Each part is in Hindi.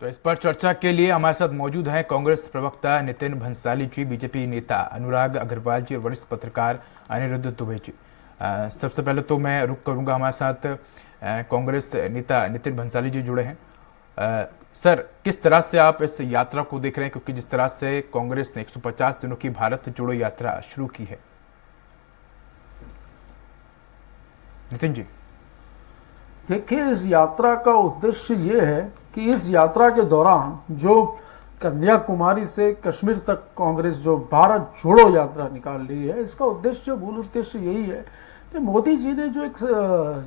तो इस पर चर्चा के लिए हमारे साथ मौजूद हैं कांग्रेस प्रवक्ता नितिन भंसाली जी, बीजेपी नेता अनुराग अग्रवाल जी और वरिष्ठ पत्रकार अनिरुद्ध दुबे जी। सबसे पहले तो मैं रुक करूंगा, हमारे साथ कांग्रेस नेता नितिन भंसाली जी जुड़े हैं। सर, किस तरह से आप इस यात्रा को देख रहे हैं, क्योंकि जिस तरह से कांग्रेस ने 150 दिनों की भारत जोड़ो यात्रा शुरू की है। नितिन जी। देखिए, इस यात्रा का उद्देश्य ये है कि इस यात्रा के दौरान जो कन्याकुमारी से कश्मीर तक कांग्रेस जो भारत जोड़ो यात्रा निकाल रही है, इसका उद्देश्य, मूल उद्देश्य यही है कि मोदी जी ने जो एक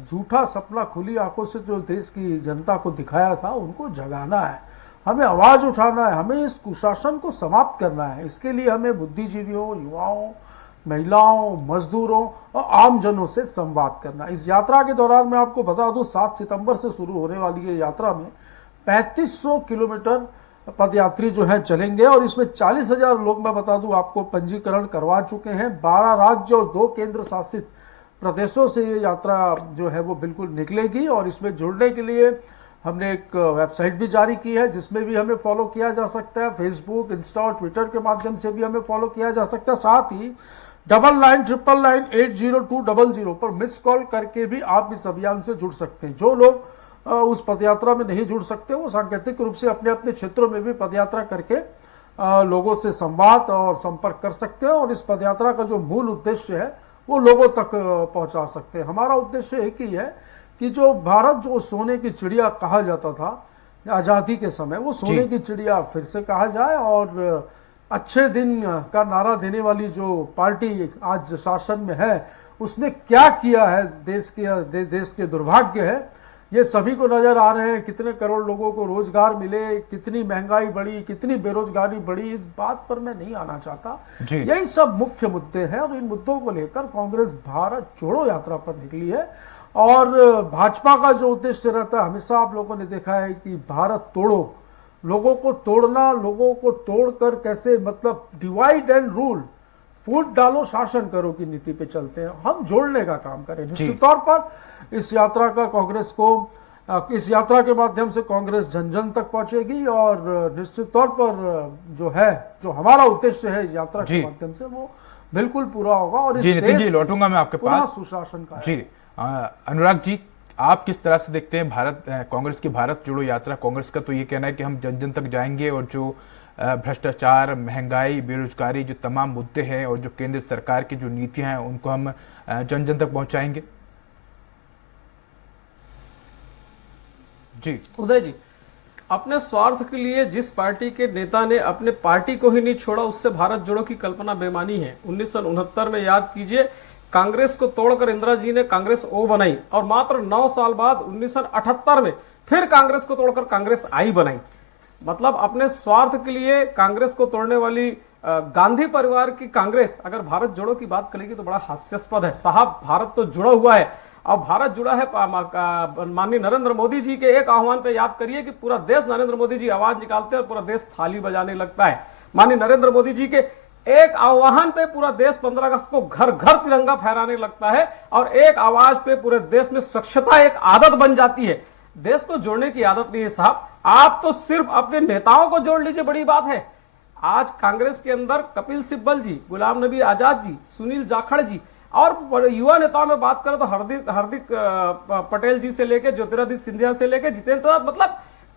झूठा सपना खुली आंखों से जो देश की जनता को दिखाया था, उनको जगाना है। हमें आवाज उठाना है, हमें इस कुशासन को समाप्त करना है। इसके लिए हमें बुद्धिजीवियों, युवाओं, महिलाओं, मजदूरों और आमजनों से संवाद करना। इस यात्रा के दौरान मैं आपको बता दूं, 7 सितंबर से शुरू होने वाली ये यात्रा में 3500 किलोमीटर पदयात्री जो हैं चलेंगे और इसमें 40,000 लोग, मैं बता दूं आपको, पंजीकरण करवा चुके हैं। 12 राज्य और 2 केंद्र शासित प्रदेशों से ये यात्रा जो है वो बिल्कुल निकलेगी और इसमें जुड़ने के लिए हमने एक वेबसाइट भी जारी की है, जिसमें भी हमें फॉलो किया जा सकता है। फेसबुक, इंस्टा और ट्विटर के माध्यम से भी हमें फॉलो किया जा सकता है। साथ ही 9999802000 पर मिस कॉल करके भी आप इस अभियान से जुड़ सकते हैं। जो लोग उस पदयात्रा में नहीं जुड़ सकते, वो सांकेतिक रूप से अपने अपने क्षेत्रों में भी पदयात्रा करके लोगों से संवाद और संपर्क कर सकते हैं और इस पदयात्रा का जो मूल उद्देश्य है वो लोगों तक पहुंचा सकते हैं। हमारा उद्देश्य एक ही है कि जो भारत जो सोने की चिड़िया कहा जाता था आजादी के समय, वो सोने की चिड़िया फिर से कहा जाए और अच्छे दिन का नारा देने वाली जो पार्टी आज शासन में है, उसने क्या किया है, देश के दुर्भाग्य है, ये सभी को नजर आ रहे हैं। कितने करोड़ लोगों को रोजगार मिले, कितनी महंगाई बढ़ी, कितनी बेरोजगारी बढ़ी, इस बात पर मैं नहीं आना चाहता। यही सब मुख्य मुद्दे हैं और इन मुद्दों को लेकर कांग्रेस भारत जोड़ो यात्रा पर निकली है। और भाजपा का जो उद्देश्य रहता है, हमेशा आप लोगों ने देखा है कि भारत तोड़ो, लोगों को तोड़ना, लोगों को तोड़कर कैसे, मतलब डिवाइड एंड रूल, फूट डालो शासन करो की नीति पे चलते हैं। हम जोड़ने का काम करें। निश्चित तौर पर इस यात्रा का कांग्रेस को, इस यात्रा के माध्यम से कांग्रेस जन जन तक पहुंचेगी और निश्चित तौर पर जो है, जो हमारा उद्देश्य है इस यात्रा के माध्यम से, वो बिल्कुल पूरा होगा। और जी नितिन जी, लौटूंगा मैं आपके पास। सुशासन का जी अनुराग जी, आप किस तरह से देखते हैं कांग्रेस की भारत जोड़ो यात्रा? कांग्रेस का तो ये कहना है कि हम जन जन तक जाएंगे और जो भ्रष्टाचार, महंगाई, बेरोजगारी, जो तमाम मुद्दे हैं और जो केंद्र सरकार की जो नीतियां हैं, उनको हम जन जन तक पहुंचाएंगे। जी उदय जी, अपने स्वार्थ के लिए जिस पार्टी के नेता ने अपने पार्टी को ही नहीं छोड़ा, उससे भारत जोड़ो की कल्पना बेमानी है। 1969 में याद कीजिए, कांग्रेस को तोड़कर इंदिरा जी ने कांग्रेस ओ बनाई और मात्र 9 साल बाद 1978 में फिर कांग्रेस को तोड़कर कांग्रेस आई बनाई। मतलब अपने स्वार्थ के लिए कांग्रेस को तोड़ने वाली गांधी परिवार की कांग्रेस अगर भारत जोड़ो की बात करेगी तो बड़ा हास्यास्पद है। साहब, भारत तो जुड़ा हुआ है और भारत जुड़ा है माननीय नरेंद्र मोदी जी के एक आह्वान पे। याद करिए कि पूरा देश, नरेंद्र मोदी जी आवाज निकालते हैं और पूरा देश थाली बजाने लगता है। माननीय नरेंद्र मोदी जी के एक आह्वान पे पूरा देश 15 अगस्त को घर घर तिरंगा फहराने लगता है और एक आवाज पे पूरे देश में स्वच्छता एक आदत बन जाती है। देश को जोड़ने की आदत नहीं है साहब, आप तो सिर्फ अपने नेताओं को जोड़ लीजिए, बड़ी बात है। आज कांग्रेस के अंदर कपिल सिब्बल जी, गुलाम नबी आजाद जी, सुनील जाखड़ जी और युवा नेताओं में बात करें तो हार्दिक पटेल जी से लेके ज्योतिरादित्य सिंधिया से लेके जितेंद्र, मतलब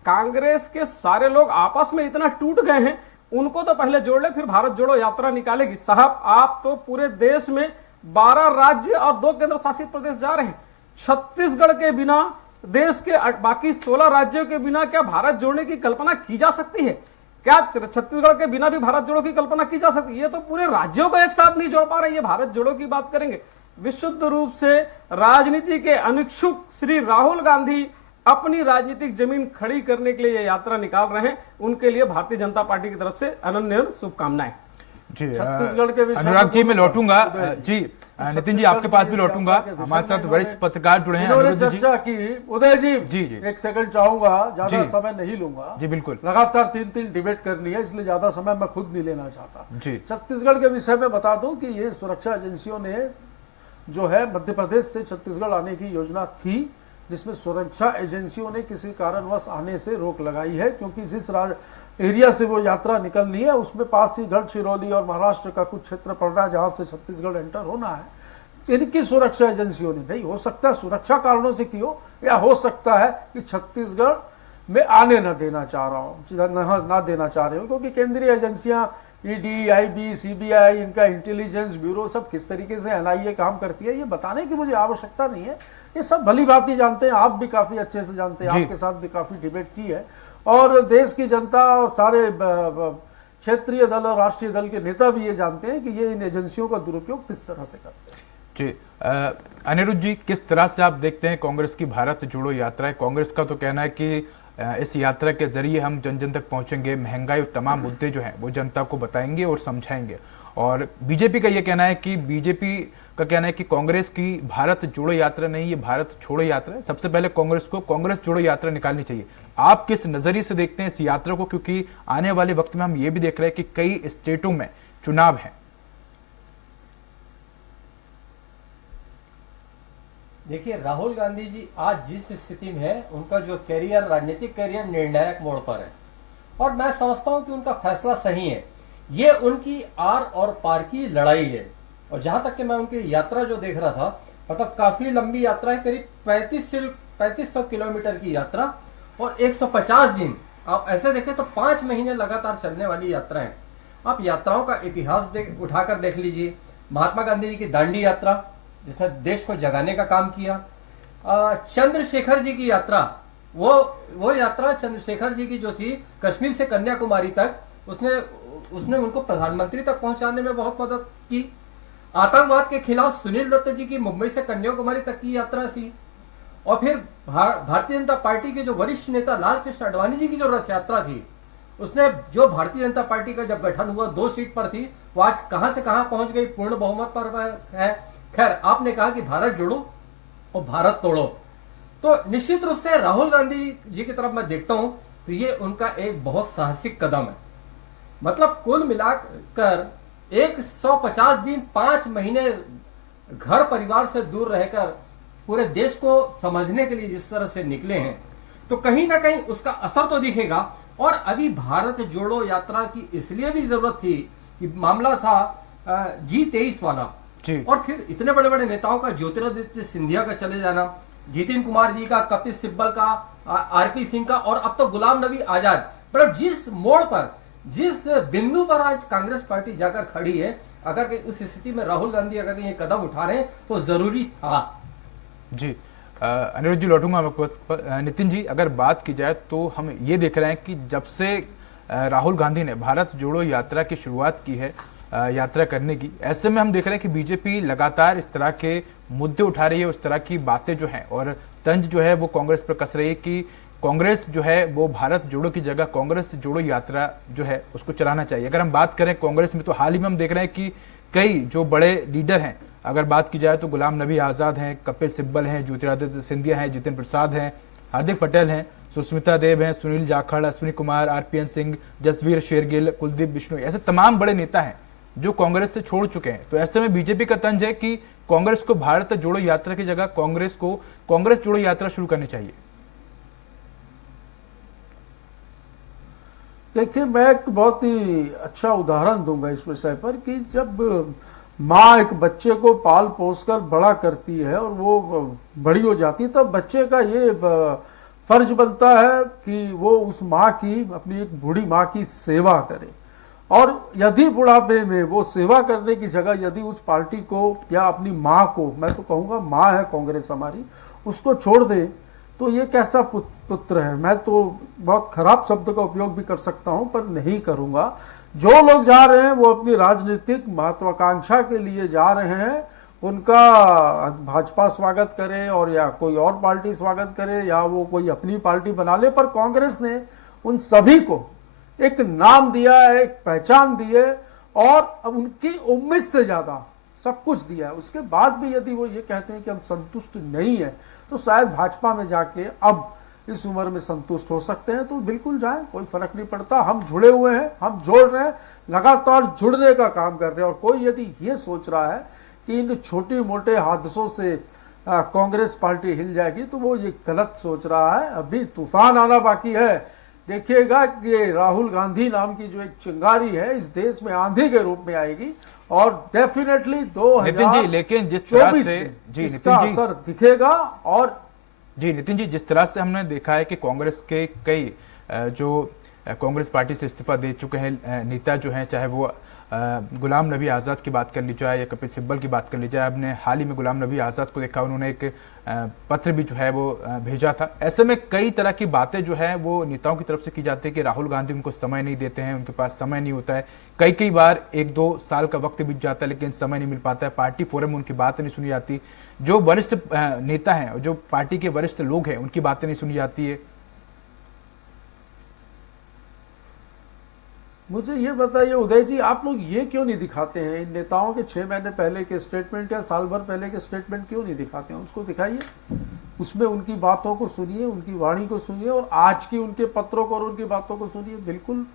कांग्रेस के सारे लोग आपस में इतना टूट गए हैं, उनको तो पहले जोड़ ले, फिर भारत जोड़ो यात्रा निकालेगी। साहब, आप तो पूरे देश में 12 राज्य और 2 केंद्र शासित प्रदेश जा रहे हैं। छत्तीसगढ़ के बिना, देश के बाकी 16 राज्यों के बिना क्या भारत जोड़ने की कल्पना की जा सकती है? क्या छत्तीसगढ़ के बिना भी भारत जोड़ो की कल्पना की जा सकती है? ये तो पूरे राज्यों को एक साथ नहीं जोड़ पा रहे, ये भारत जोड़ो की बात करेंगे। विशुद्ध रूप से राजनीति के अनिच्छुक श्री राहुल गांधी अपनी राजनीतिक जमीन खड़ी करने के लिए ये यात्रा निकाल रहे हैं। उनके लिए भारतीय जनता पार्टी की तरफ से अनन्य शुभकामनाएं। जी छत्तीसगढ़ के अनुराग जी मैं लौटूंगा। जी नितिन जी, आपके पास भी लौटूंगा। हमारे साथ वरिष्ठ पत्रकार जुड़े हैं। इन्होंने चर्चा की। उदय जी, जी एक सेकंड चाहूंगा, ज्यादा समय नहीं लूंगा। जी बिल्कुल, लगातार 3 डिबेट करनी है, इसलिए ज्यादा समय मैं खुद नहीं लेना चाहता। जी छत्तीसगढ़ के विषय में बता दूं कि ये सुरक्षा एजेंसियों ने जो है मध्य प्रदेश से छत्तीसगढ़ आने की योजना थी, जिसमें सुरक्षा एजेंसियों ने किसी कारणवश आने से रोक लगाई है, क्योंकि जिस एरिया से वो यात्रा निकलनी है उसमें पास ही गढ़चिरौली और महाराष्ट्र का कुछ क्षेत्र पड़ रहा है जहां से छत्तीसगढ़ एंटर होना है। इनकी सुरक्षा एजेंसियों ने, भाई हो सकता है सुरक्षा कारणों से की हो, या हो सकता है कि छत्तीसगढ़ में आने न देना चाह रहा हूँ, ना देना चाह रहे हो, क्योंकि केंद्रीय एजेंसियां ईडी, आईबी, सीबीआई, इनका इंटेलिजेंस ब्यूरो सब किस तरीके से एनआईए काम करती है ये बताने की मुझे आवश्यकता नहीं है। ये सब भली बात ही जानते हैं, आप भी काफी अच्छे से जानते हैं, आपके साथ भी काफी डिबेट की है, और देश की जनता और सारे क्षेत्रीय दल और राष्ट्रीय दल के नेता भी ये जानते हैं कि ये इन एजेंसियों का दुरुपयोग किस तरह से करते हैं। जी अनिरुद्ध जी, किस तरह से आप देखते हैं कांग्रेस की भारत जोड़ो यात्रा है? कांग्रेस का तो कहना है कि इस यात्रा के जरिए हम जन जन तक पहुंचेंगे, महंगाई और तमाम मुद्दे जो हैं वो जनता को बताएंगे और समझाएंगे, और बीजेपी का ये कहना है कि कांग्रेस की भारत जोड़ो यात्रा नहीं, ये भारत छोड़ो यात्रा है। सबसे पहले कांग्रेस को कांग्रेस जोड़ो यात्रा निकालनी चाहिए। आप किस नजरिए से देखते हैं इस यात्रा को, क्योंकि आने वाले वक्त में हम ये भी देख रहे हैं कि कई स्टेटों में चुनाव है? देखिए, राहुल गांधी जी आज जिस स्थिति में है, उनका जो कैरियर, राजनीतिक कैरियर निर्णायक मोड़ पर है, और मैं समझता हूं कि उनका फैसला सही है। ये उनकी आर और पार की लड़ाई है। और जहां तक कि मैं उनकी यात्रा जो देख रहा था, मतलब काफी लंबी यात्रा है, करीब 3500 किलोमीटर की यात्रा, और 150 दिन आप ऐसे देखें तो 5 महीने लगातार चलने वाली यात्रा है। आप यात्राओं का इतिहास उठाकर देख लीजिए। महात्मा गांधी जी की दांडी यात्रा, जिसने देश को जगाने का काम किया। चंद्रशेखर जी की यात्रा, वो यात्रा चंद्रशेखर जी की जो थी कश्मीर से कन्याकुमारी तक, उसने उनको प्रधानमंत्री तक पहुंचाने में बहुत मदद की। आतंकवाद के खिलाफ सुनील दत्त जी की मुंबई से कन्याकुमारी तक की यात्रा थी। और फिर भारतीय जनता पार्टी के जो वरिष्ठ नेता लाल कृष्ण आडवाणी जी की जो रथ यात्रा थी, उसने जो भारतीय जनता पार्टी का जब गठन हुआ 2 सीट पर थी, वो आज कहां से कहां पहुंच गई, पूर्ण बहुमत पर है। खैर, आपने कहा कि भारत जोड़ो और भारत तोड़ो, तो निश्चित रूप से राहुल गांधी जी की तरफ मैं देखता हूं तो ये उनका एक बहुत साहसिक कदम है। मतलब कुल मिलाकर 150 दिन 5 महीने घर परिवार से दूर रहकर पूरे देश को समझने के लिए जिस तरह से निकले हैं, तो कहीं ना कहीं उसका असर तो दिखेगा। और अभी भारत जोड़ो यात्रा की इसलिए भी जरूरत थी कि मामला था G23 वाला, और फिर इतने बड़े बड़े नेताओं का, ज्योतिरादित्य सिंधिया का चले जाना, जितिन कुमार जी का, कपिल सिब्बल का, आरपी सिंह का, और अब तो गुलाम नबी आजाद। पर जिस मोड़ पर, जिस बिंदु पर आज कांग्रेस पार्टी जाकर खड़ी है, अगर उस स्थिति में राहुल गांधी अगर ये कदम उठा रहे हैं तो जरूरी था। जी अनिरुद्ध जी, लौटूंगा आपके पास। नितिन जी, अगर बात की जाए तो हम ये देख रहे हैं कि जब से राहुल गांधी ने भारत जोड़ो यात्रा की शुरुआत की है, यात्रा करने की, ऐसे में हम देख रहे हैं कि बीजेपी लगातार इस तरह के मुद्दे उठा रही है, उस तरह की बातें जो हैं, और तंज जो है वो कांग्रेस पर कस रही है कि कांग्रेस जो है वो भारत जोड़ो की जगह कांग्रेस जोड़ो यात्रा जो है उसको चलाना चाहिए। अगर हम बात करें कांग्रेस में, तो हाल ही में हम देख रहे हैं कि कई जो बड़े लीडर हैं, अगर बात की जाए तो गुलाम नबी आज़ाद हैं, कपिल सिब्बल हैं, ज्योतिरादित्य सिंधिया हैं, जितिन प्रसाद हैं, हार्दिक पटेल हैं, सुष्मिता देव हैं, सुनील जाखड़, अश्विनी कुमार, आरपीएन सिंह, जसवीर शेरगिल, कुलदीप बिश्नोई, ऐसे तमाम बड़े नेता हैं जो कांग्रेस से छोड़ चुके हैं। तो ऐसे में बीजेपी का तंज है कि कांग्रेस को भारत जोड़ो यात्रा की जगह कांग्रेस को कांग्रेस जोड़ो यात्रा शुरू करनी चाहिए। देखिए, मैं एक बहुत ही अच्छा उदाहरण दूंगा इस विषय पर कि जब माँ एक बच्चे को पाल पोस कर बड़ा करती है और वो बड़ी हो जाती है, तब बच्चे का ये फर्ज बनता है कि वो उस माँ की, अपनी एक बूढ़ी माँ की सेवा करे। और यदि बुढ़ापे में वो सेवा करने की जगह यदि उस पार्टी को या अपनी माँ को, मैं तो कहूँगा माँ है कांग्रेस हमारी, उसको छोड़ दे, तो ये कैसा पुत्र है। मैं तो बहुत खराब शब्द का उपयोग भी कर सकता हूं, पर नहीं करूंगा। जो लोग जा रहे हैं वो अपनी राजनीतिक महत्वाकांक्षा के लिए जा रहे हैं, उनका भाजपा स्वागत करे और या कोई और पार्टी स्वागत करे या वो कोई अपनी पार्टी बना ले, पर कांग्रेस ने उन सभी को एक नाम दिया है, एक पहचान दी है, और अब उनकी उम्मीद से ज्यादा सब कुछ दिया है। उसके बाद भी यदि वो ये कहते हैं कि हम संतुष्ट नहीं है, तो शायद भाजपा में जाके अब इस उम्र में संतुष्ट हो सकते हैं, तो बिल्कुल जाएं, कोई फर्क नहीं पड़ता। हम जुड़े हुए हैं, हम जोड़ रहे हैं, लगातार जुड़ने का काम कर रहे हैं। और कोई यदि ये सोच रहा है कि इन छोटी मोटे हादसों से कांग्रेस पार्टी हिल जाएगी, तो वो ये गलत सोच रहा है। अभी तूफान आना बाकी है। देखिएगा कि राहुल गांधी नाम की जो एक चिंगारी है इस देश में आंधी के रूप में आएगी और डेफिनेटली नितिन जी, लेकिन जिस तरह 2024 से में जी इसका नितिन जी असर दिखेगा। और जी नितिन जी, जिस तरह से हमने देखा है कि कांग्रेस के कई जो कांग्रेस पार्टी से इस्तीफा दे चुके हैं नेता जो हैं, चाहे वो गुलाम नबी आज़ाद की बात कर ली जाए या कपिल सिब्बल की बात कर ली जाए, हमने हाल ही में गुलाम नबी आज़ाद को देखा, उन्होंने एक पत्र भी जो है वो भेजा था। ऐसे में कई तरह की बातें जो है वो नेताओं की तरफ से की जाती है कि राहुल गांधी उनको समय नहीं देते हैं, उनके पास समय नहीं होता है। कई बार 1-2 साल का वक्त बीत जाता है लेकिन समय नहीं मिल पाता है, पार्टी फोरम में उनकी बात नहीं सुनी जाती, जो वरिष्ठ नेता हैं, जो पार्टी के वरिष्ठ लोग हैं, उनकी बातें नहीं सुनी जाती है। मुझे ये बताइए उदय जी, आप लोग ये क्यों नहीं दिखाते हैं इन नेताओं के 6 महीने पहले के स्टेटमेंट या साल भर पहले के स्टेटमेंट क्यों नहीं दिखाते हैं? उसको दिखाइए, उसमें उनकी बातों को सुनिए, उनकी वाणी को सुनिए और आज की उनके पत्रों को और उनकी बातों को सुनिए, बिल्कुल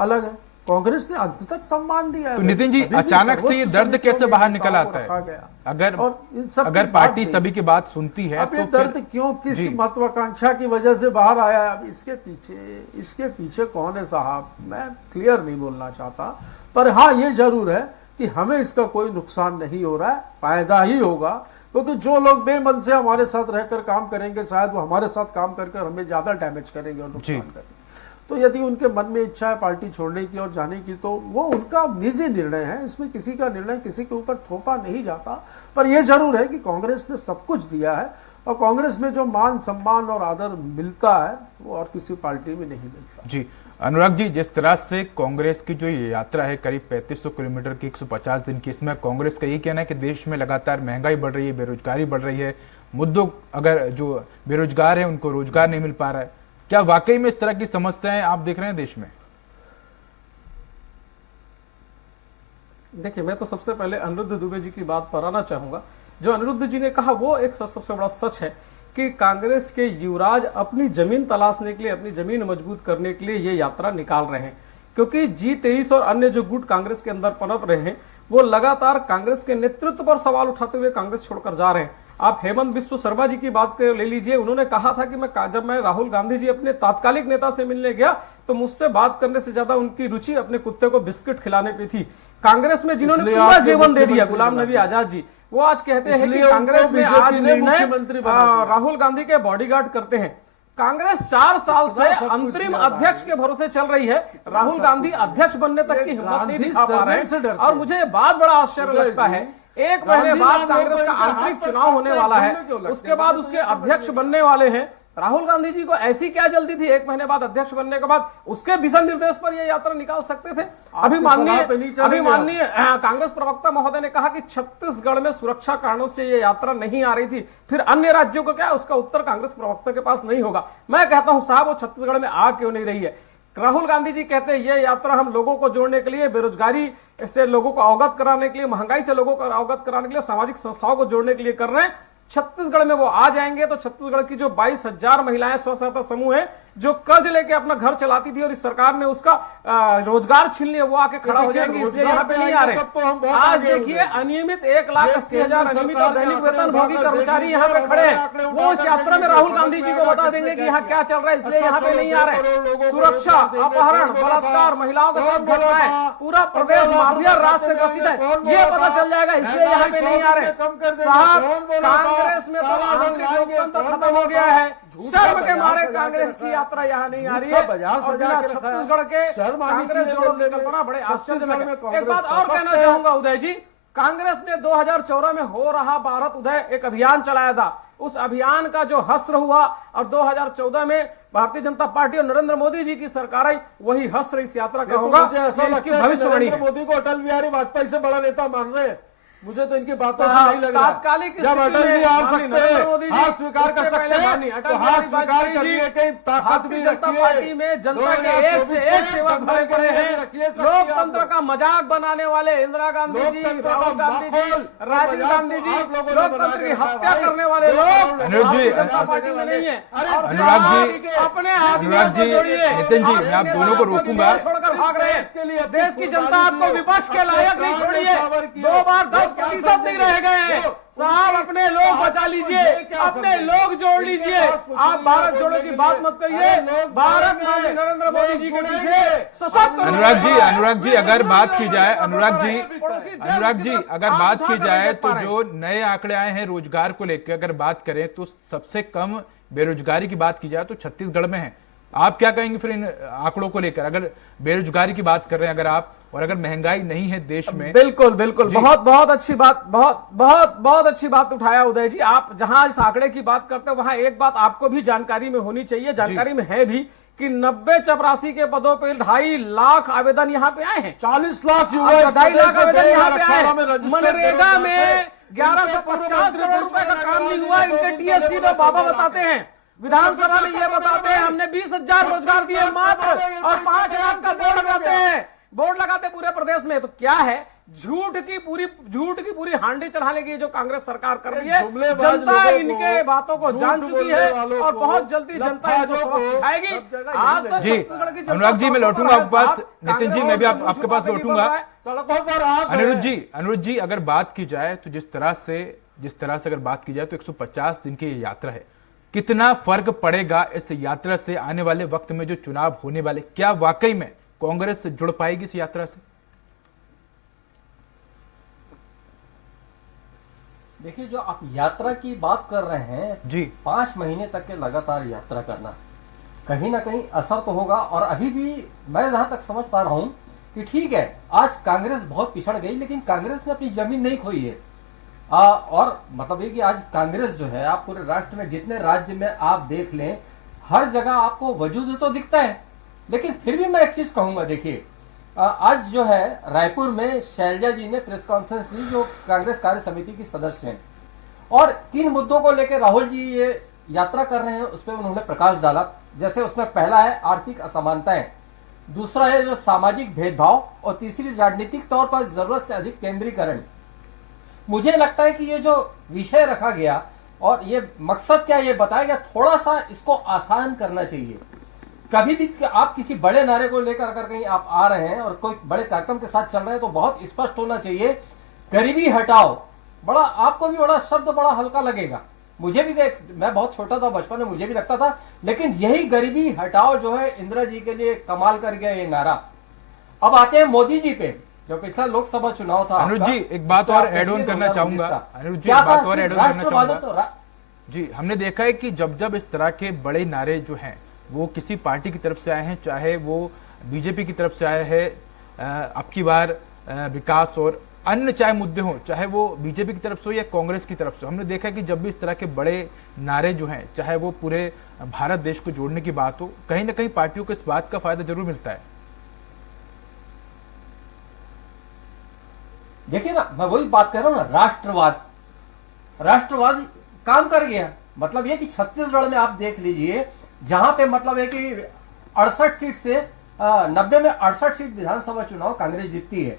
अलग है। कांग्रेस ने अंत तक सम्मान दिया है। तो नितिन जी, अभी भी अचानक से ये सर्वोच्च दर्द कैसे समितियों बाहर में निकल नेताओं को आता रखा है? गया। अगर और इन सब अगर की पार्टी बात नहीं। सभी की बात सुनती है अब ये तो दर्द फिर क्यों, किस जी। महत्वाकांक्षा की वजह से बाहर आया है? अब इसके पीछे कौन है साहब, मैं क्लियर नहीं बोलना चाहता, पर हाँ ये जरूर है कि हमें इसका कोई नुकसान नहीं हो रहा है, फायदा ही होगा। क्योंकि जो लोग बेमन से हमारे साथ रहकर काम करेंगे शायद वो हमारे साथ काम कर हमें ज्यादा डैमेज करेंगे और नुकसान करेंगे। तो यदि उनके मन में इच्छा है पार्टी छोड़ने की और जाने की तो वो उनका निजी निर्णय है, इसमें किसी का निर्णय किसी के ऊपर थोपा नहीं जाता। पर यह जरूर है कि कांग्रेस ने सब कुछ दिया है और कांग्रेस में जो मान सम्मान और आदर मिलता है वो और किसी पार्टी में नहीं मिलता। जी अनुराग जी, जिस तरह से कांग्रेस की जो ये यात्रा है करीब 3500 किलोमीटर की 150 दिन की, इसमें कांग्रेस का यही कहना है कि देश में लगातार महंगाई बढ़ रही है, बेरोजगारी बढ़ रही है, मुद्दों अगर जो बेरोजगार है उनको रोजगार नहीं मिल पा रहा है, क्या वाकई में इस तरह की समस्याएं आप देख रहे हैं देश में? देखिए, मैं तो सबसे पहले अनिरुद्ध दुबे जी की बात पर आना चाहूंगा। जो अनिरुद्ध जी ने कहा वो एक सबसे बड़ा सच है कि कांग्रेस के युवराज अपनी जमीन तलाशने के लिए, अपनी जमीन मजबूत करने के लिए ये यात्रा निकाल रहे हैं, क्योंकि G23 और अन्य जो गुट कांग्रेस के अंदर पनप रहे हैं वो लगातार कांग्रेस के नेतृत्व पर सवाल उठाते हुए कांग्रेस छोड़कर जा रहे हैं। आप हेमंत बिस्व शर्मा जी की बात ले लीजिए, उन्होंने कहा था कि जब मैं राहुल गांधी जी अपने तात्कालिक नेता से मिलने गया तो मुझसे बात करने से ज्यादा उनकी रुचि अपने कुत्ते को बिस्किट खिलाने पे थी। कांग्रेस में जिन्होंने पूरा जीवन दे दिया, गुलाम नबी आजाद जी, वो आज कहते हैं कि कांग्रेस में आज निर्णय राहुल गांधी के बॉडीगार्ड करते हैं। कांग्रेस 4 साल से अंतरिम अध्यक्ष के भरोसे चल रही है, राहुल गांधी अध्यक्ष बनने तक की हिम्मत नहीं दिखा पा रहे हैं। और मुझे बात बड़ा आश्चर्य लगता है, 1 महीने बाद कांग्रेस का आंतरिक चुनाव होने वाला है, उसके बाद उसके अध्यक्ष बनने वाले हैं। राहुल गांधी जी को ऐसी क्या जल्दी थी 1 महीने बाद अध्यक्ष बनने के बाद उसके दिशा निर्देश पर यह यात्रा निकाल सकते थे? अभी माननीय कांग्रेस प्रवक्ता महोदय ने कहा कि छत्तीसगढ़ में सुरक्षा कारणों से यह यात्रा नहीं आ रही थी, फिर अन्य राज्यों को क्या, उसका उत्तर कांग्रेस प्रवक्ता के पास नहीं होगा। मैं कहता हूं साहब, वो छत्तीसगढ़ में आ क्यों नहीं रही है? राहुल गांधी जी कहते हैं यह यात्रा हम लोगों को जोड़ने के लिए, बेरोजगारी से लोगों को अवगत कराने के लिए, महंगाई से लोगों को अवगत कराने के लिए, सामाजिक संस्थाओं को जोड़ने के लिए कर रहे हैं। छत्तीसगढ़ में वो आ जाएंगे तो छत्तीसगढ़ की जो 22,000 महिलाएं स्व सहायता समूह है जो कर्ज लेके अपना घर चलाती थी और इस सरकार ने उसका रोजगार छीन लिया, वो आके खड़ा हो जाएंगे, इसलिए यहाँ पे नहीं आ रहे। आज देखिए अनियमित 1,80,000 अनियमित और दैनिक वेतन भोगी कर्मचारी यहाँ पे खड़े हैं, वो इस यात्रा में राहुल गांधी जी को बता देंगे कि यहाँ क्या चल रहा है, इसलिए यहाँ पे नहीं आ रहे। सुरक्षा, अपहरण, बलात्कार, महिलाओं के साथ घटना है, पूरा प्रदेश माफिया राज से ग्रसित है, ये पता चल जाएगा, इसलिए यहाँ पे नहीं आ रहे। साहब, कांग्रेस में तो आंतरिक लोकतंत्र खत्म हो गया है, शर्म के मारे कांग्रेस की यात्रा यहाँ नहीं आ रही है। छत्तीसगढ़ के कांग्रेस जोड़ों की कल्पना बड़े आश्चर्यजनक है। एक बात और कहना चाहूंगा उदय जी, कांग्रेस ने 2014 में हो रहा भारत उदय एक अभियान चलाया था, उस अभियान का जो हश्र हुआ और 2014 में भारतीय जनता पार्टी और नरेंद्र मोदी जी की सरकार आई, वही हश्र इस यात्रा का होगा। इसकी भविष्यवाणी है। मोदी को अटल बिहारी वाजपेयी से बड़ा नेता मान रहे हैं, मुझे तो इनकी बातों से नहीं लग रहा। तात्कालिक जब अटल जी आ सकते हैं, हाँ स्वीकार कर सकते हैं, तो हाँ स्वीकार करिए कि ताकत भी पार्टी में जनता के एक से एक सेवक भरे पड़े हैं। लोकतंत्र का मजाक बनाने वाले इंदिरा गांधी जी, राहुल गांधी जी, राजीव गांधी जी, लोकतंत्र की हत्या करने वाले लोग भारतीय जनता पार्टी में नहीं है। अनुराग जी, अपने अनुराग जी, नितिन जी, मैं आप दोनों को रोकूंगा। छोड़कर भाग रहे हैं। देश के लिए अपनी देश की जनता कुर्बानी आपको दी, विपक्ष के अपने लायक नहीं प्राण छोड़ी न्यौछावर है। किए। 2 बार वो 10% क्या नहीं रह गए हैं। समझेंगे? साहब उनकी अपने लोग साहब बचा को लीजिए, ये क्या अपने समझेंगे? लोग जोड़ इनके लीजिए। पास कुछ आप नहीं भारत है जोड़ो बोलने की के बात लिए। मत करिए। अरे लोग भारत जोड़ेंगे, माननीय नरेंद्र मोदी जी के लोग पीछे जुड़ेंगे। सशक्त अनुराग जी अगर बात की जाए तो जो जो नए आंकड़े आए हैं रोजगार को लेकर अगर बात करें तो सबसे कम बेरोजगारी की बात की जाए तो छत्तीसगढ़ में है। आप क्या कहेंगे फिर इन आंकड़ों को लेकर, अगर बेरोजगारी की बात कर रहे हैं अगर आप, और अगर महंगाई नहीं है देश में? बिल्कुल बिल्कुल, बहुत अच्छी बात, बहुत अच्छी बात उठाया उदय जी। आप जहां इस आंकड़े की बात करते हो वहां एक बात आपको भी जानकारी में होनी चाहिए, जानकारी में है भी कि 90 चपरासी के पदों पे 2.5 लाख आवेदन यहाँ पे आए हैं। 40 लाख युवा 2.5 लाख आवेदन यहाँ पे आए। रजिस्टर मनरेगा में 1150 करोड़ रुपए का काम नहीं हुआ। इनके टीएससी में बाबा बताते हैं, विधानसभा में ये बताते हैं हमने 20,000 रोजगार दिए मात्र, और 5 लाख का बोर्ड लगाते हैं, बोर्ड लगाते पूरे प्रदेश में। तो क्या है, झूठ की पूरी हांडी चढ़ाने की जो कांग्रेस सरकार कर रही है, जनता इनके बातों को जान चुकी है और बहुत जल्दी जनता इनको सबक सिखाएगी। आज तो जी छत्तीसगढ़ की जनता अनुराग जी मैं लौटूंगा आपके पास, साहब, नितिन जी मैं भी आपके पास लौटूंगा। सड़कों पर आप अनुरुद्ध जी अगर बात की जाए तो जिस तरह से अगर बात की जाए तो 150 दिन की ये यात्रा है, कितना फर्क पड़ेगा इस यात्रा से आने वाले वक्त में जो चुनाव होने वाले? क्या वाकई में कांग्रेस जुड़ पाएगी इस यात्रा से? देखिए, जो आप यात्रा की बात कर रहे हैं जी, 5 महीने तक के लगातार यात्रा करना, कहीं ना कहीं असर तो होगा। और अभी भी मैं जहां तक समझ पा रहा हूं कि ठीक है, आज कांग्रेस बहुत पिछड़ गई, लेकिन कांग्रेस ने अपनी जमीन नहीं खोई है। और मतलब ये कि आज कांग्रेस जो है, आप पूरे राष्ट्र में जितने राज्य में आप देख लें, हर जगह आपको वजूद तो दिखता है। लेकिन फिर भी मैं एक चीज कहूंगा, देखिए आज जो है रायपुर में शैलजा जी ने प्रेस कॉन्फ्रेंस ली, जो कांग्रेस कार्य समिति की सदस्य हैं, और किन मुद्दों को लेकर राहुल जी ये यात्रा कर रहे हैं उस पर उन्होंने प्रकाश डाला। जैसे उसमें पहला है आर्थिक असमानताएं, दूसरा है जो सामाजिक भेदभाव, और तीसरी राजनीतिक तौर पर जरूरत से अधिक केंद्रीकरण। मुझे लगता है कि ये जो विषय रखा गया और ये मकसद क्या ये बताया गया, थोड़ा सा इसको आसान करना चाहिए। कभी भी आप किसी बड़े नारे को लेकर अगर कहीं आप आ रहे हैं और कोई बड़े कार्यक्रम के साथ चल रहे हैं तो बहुत स्पष्ट होना चाहिए, गरीबी हटाओ। बड़ा आपको भी बड़ा शब्द बड़ा हल्का लगेगा, मुझे भी, मैं बहुत छोटा था बचपन में, मुझे भी लगता था, लेकिन यही गरीबी हटाओ जो है इंदिरा जी के लिए कमाल कर गया ये नारा। अब आते हैं मोदी जी पे, जो पिछला लोकसभा चुनाव था। अनुज जी एक बात और एड ऑन करना चाहूंगा, अनुज जी एक बात और एड ऑन करना चाहूंगा। जी, हमने देखा है कि जब इस तरह के बड़े नारे जो हैं वो किसी पार्टी की तरफ से आए हैं, चाहे वो बीजेपी की तरफ से आए हैं, अब की बार विकास और अन्य चाहे मुद्दे हों, चाहे वो बीजेपी की तरफ से हो या कांग्रेस की तरफ से, हमने देखा कि जब भी इस तरह के बड़े नारे जो हैं, चाहे वो पूरे भारत देश को जोड़ने की बात हो, कहीं ना कहीं पार्टियों को इस बात का फायदा जरूर मिलता है। देखिए ना, मैं वही बात कर रहा हूं ना, राष्ट्रवाद काम कर गया। मतलब ये कि छत्तीसगढ़ में आप देख लीजिए, जहां पे मतलब है कि 68 सीट से 90 में 68 सीट विधानसभा चुनाव कांग्रेस जीतती है,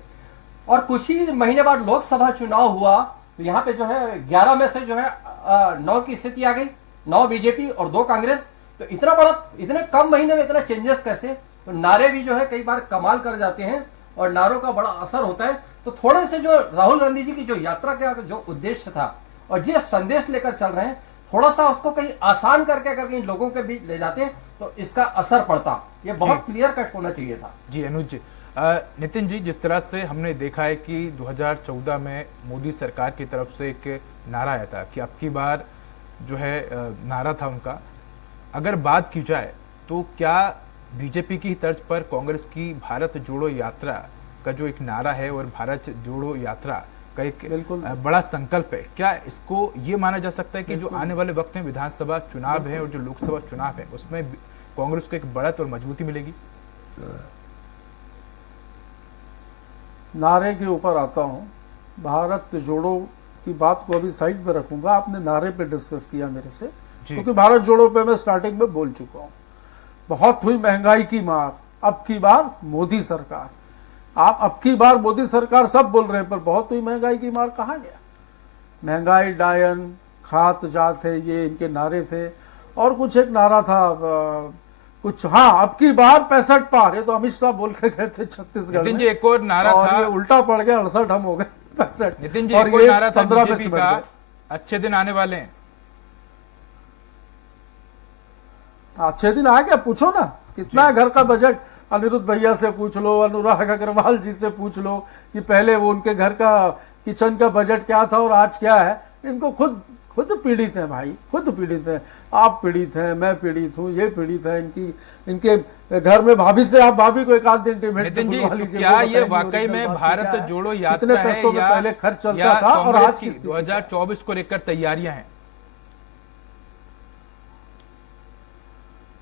और कुछ ही महीने बाद लोकसभा चुनाव हुआ तो यहाँ पे जो है 11 में से जो है 9 की स्थिति आ गई, 9 बीजेपी और 2 कांग्रेस। तो इतने कम महीने में इतना चेंजेस कैसे? तो नारे भी जो है कई बार कमाल कर जाते हैं और नारों का बड़ा असर होता है। तो थोड़े से जो राहुल गांधी जी की जो यात्रा का जो उद्देश्य था और जिस संदेश लेकर चल रहे हैं, थोड़ा सा उसको कहीं आसान करके अगर कहीं लोगों के बीच ले जाते हैं तो इसका असर पड़ता। ये बहुत क्लियर कट होना चाहिए था। जी अनुज जी, नितिन जी, जिस तरह से हमने देखा है कि 2014 में मोदी सरकार की तरफ से एक नारा आया था कि अब की बार जो है नारा था उनका, अगर बात की जाए तो क्या बीजेपी की तर्ज पर कांग्रेस की भारत जोड़ो यात्रा का जो एक नारा है और भारत जोड़ो यात्रा का एक बड़ा संकल्प है, क्या इसको ये माना जा सकता है कि जो आने वाले वक्त में विधानसभा चुनाव है और जो लोकसभा चुनाव है उसमें कांग्रेस को एक बढ़त और मजबूती मिलेगी? नारे के ऊपर आता हूं, भारत जोड़ो की बात को अभी साइड पे रखूंगा। आपने नारे पे डिस्कस किया मेरे से, क्योंकि भारत जोड़ो पे मैं स्टार्टिंग में बोल चुका हूं। बहुत हुई महंगाई की मार, अब की बार मोदी सरकार। आप अब की बार मोदी सरकार सब बोल रहे हैं, पर बहुत हुई महंगाई की मार कहाँ गया? महंगाई डायन खात जात है, ये इनके नारे थे। और कुछ एक नारा था कुछ, हाँ अब की बार 65 पार, ये तो अमित शाह बोल के गए थे छत्तीसगढ़ नितिन में, जी एक और नारा और था, ये उल्टा पड़ गया, 68 हम हो गए 65। नितिन जी और एक और ये नारा था 15 में बीजेपी सिमट का, गए। अच्छे दिन आने वाले हैं। अच्छे दिन आ गया, पूछो ना कितना है घर का बजट, अनिरुद्ध भैया से पूछ लो, अनुराग अग्रवाल जी से पूछ लो कि पहले वो उनके घर का किचन का बजट क्या था और आज क्या है। इनको खुद पीड़ित है भाई, खुद पीड़ित है, आप पीड़ित हैं, मैं पीड़ित हूँ, ये पीड़ित है, इनके घर में भाभी से आप भाभी को एक आध दिन टिमेट नितिन जी बुलवा तो लीजिए, क्या वो ये बताएंगे वाकई ओरिजिनल में बात भारत क्या है, जोड़ो कितने यात्रा है पैसों में या पहले खर्च चलता या था और कांग्रेस आज की की स्थिति 2024 को लेकर तैयारियां हैं?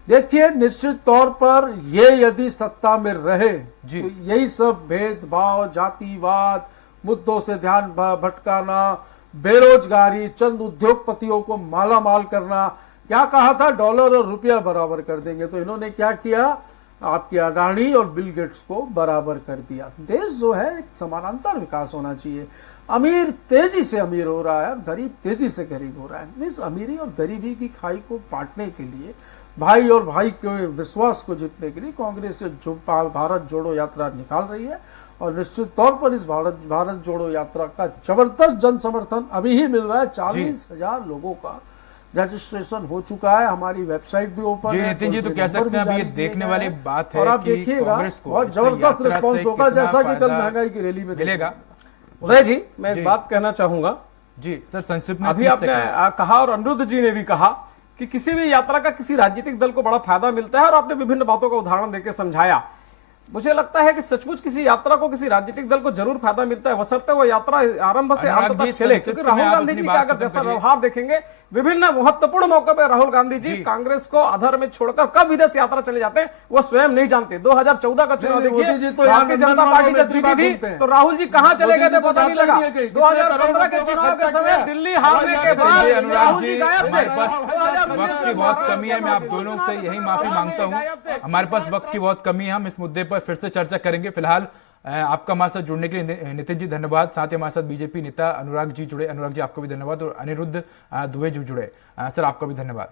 देखिए निश्चित तौर पर ये यदि सत्ता में रहे जी। तो यही सब भेदभाव, जातिवाद, मुद्दों से ध्यान भटकाना, बेरोजगारी, चंद उद्योगपतियों को माला माल करना, क्या कहा था डॉलर और रुपया बराबर कर देंगे, तो इन्होंने क्या किया, आपकी अडानी और बिल गेट्स को बराबर कर दिया। देश जो है एक समानांतर विकास होना चाहिए, अमीर तेजी से अमीर हो रहा है और गरीब तेजी से गरीब हो रहा है। इस अमीरी और गरीबी की खाई को पाटने के लिए, भाई और भाई के विश्वास को जीतने के लिए कांग्रेस जो भारत जोड़ो यात्रा निकाल रही है, और निश्चित तौर पर इस भारत जोड़ो यात्रा का जबरदस्त जन समर्थन अभी ही मिल रहा है। 40,000 लोगों का रजिस्ट्रेशन हो चुका है, हमारी वेबसाइट भी ओपन जी है। नितिन जी तो कह सकते हैं अभी ये देखने वाली बात है और आप कि देखिएगा कांग्रेस को बहुत इस जबरदस्त यात्रा से रिस्पॉन्स होगा, कितना जैसा कि कल फायदा महंगाई की रैली में मिलेगा। उदय जी मैं जी। एक बात कहना चाहूंगा, जी सर संक्षिप्त में अभी 30 आपने सेकंड। कहा और अनिरुद्ध जी ने भी कहा कि किसी भी यात्रा का किसी राजनीतिक दल को बड़ा फायदा मिलता है, और आपने विभिन्न बातों का उदाहरण देकर समझाया। मुझे लगता है कि सचमुच किसी यात्रा को किसी राजनीतिक दल को जरूर फायदा मिलता है, बशर्ते वो यात्रा आरंभ से अनुराग अंत जी, तक चले। संक्षिप्त क्योंकि में राहुल आप गांधी अपनी जी बात का अगर खत्म जैसा करिए। व्यवहार देखेंगे, विभिन्न महत्वपूर्ण मौके पर राहुल गांधी जी कांग्रेस को अधर में छोड़कर कब विदेश यात्रा चले जाते हैं वो स्वयं नहीं जानते। 2014 का चुनाव नहीं, मोदी देखिए, जी तो यहाँ भारतीय जनता नंदनवन पार्टी में जब दूसरी जीती बात थी बोलते हैं। तो राहुल जी कहां चले मोदी गए जी थे तो पता नहीं जाते लगा। ही नहीं है कहीं। 2015 के कितने चुनाव के करोड़ समय रुपए दिल्ली खर्चा हारने किया। के बाद जी, अनुराग राहुल जी जी गायब थे। हमारे पास 2019 वक्त की बहुत कमी है, मैं आप दोनों से यही माफी मांगता हूं, हमारे पास वक्त की बहुत कमी है, हम इस मुद्दे पर फिर से चर्चा करेंगे। फिलहाल आपका हमारे साथ जुड़ने के लिए नितिन जी धन्यवाद, साथ ही हमारे साथ बीजेपी नेता अनुराग जी जुड़े, अनुराग जी आपको भी धन्यवाद, और अनिरुद्ध दुबे जी जुड़े, सर आपका भी धन्यवाद।